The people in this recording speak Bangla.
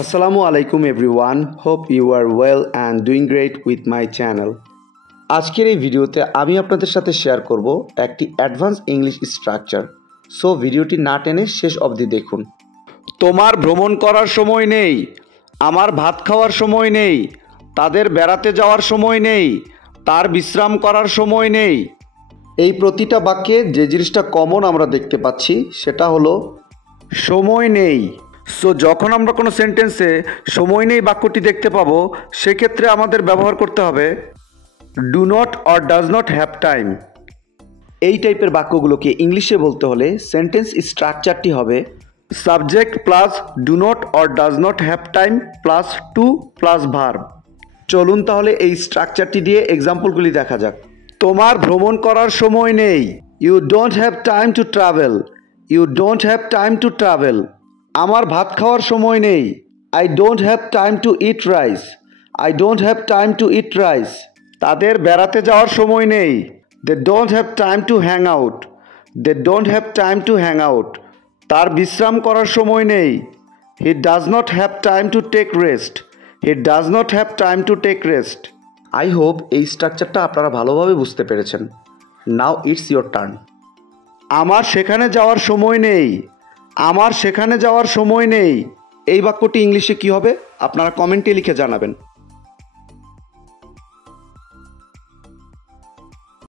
Assalamu alaikum everyone. Hope you are well and doing great with my channel. আজকের এই ভিডিওতে আমি আপনাদের সাথে শেয়ার করব একটি অ্যাডভান্স ইংলিশ স্ট্রাকচার। সো ভিডিওটি না টেনে শেষ অবধি দেখুন। তোমার ভ্রমণ করার সময় নেই, আমার ভাত খাওয়ার সময় নেই, তাদের বেড়াতে যাওয়ার সময় নেই, তার বিশ্রাম করার সময় নেই। এই প্রতিটা বাক্যে যে জিনিসটা কমন আমরা দেখতে পাচ্ছি সেটা হলো সময় নেই। সো যখন আমরা কোনো সেন্টেন্সে সময় নেই বাক্যটি দেখতে পাবো সেক্ষেত্রে আমাদের ব্যবহার করতে হবে do not or does not have time. এই টাইপের বাক্যগুলোকে ইংলিশে বলতে হলে সেন্টেন্স স্ট্রাকচারটি হবে subject plus do not or does not have time plus to plus verb. চলুন তাহলে এই স্ট্রাকচারটি দিয়ে এক্সাম্পলগুলি দেখা যাক। তোমার ভ্রমণ করার সময় নেই, you don't have time to travel, you don't have time to travel. আমার ভাত খাওয়ার সময় নেই, I don't have time to eat rice, I don't have time to eat rice. তাদের বেড়াতে যাওয়ার সময় নেই, they don't have time to hang out, they don't have time to hang out. তার বিশ্রাম করার সময় নেই, he does not have time to take rest, he does not have time to take rest. I hope এই স্ট্রাকচারটা আপনারা ভালোভাবে বুঝতে পেরেছেন। Now it's your turn. আমার সেখানে যাওয়ার সময় নেই, আমার সেখানে যাওয়ার সময় নেই। এই বাক্যটি ইংলিশে কী হবে আপনারা কমেন্টে লিখে জানাবেন।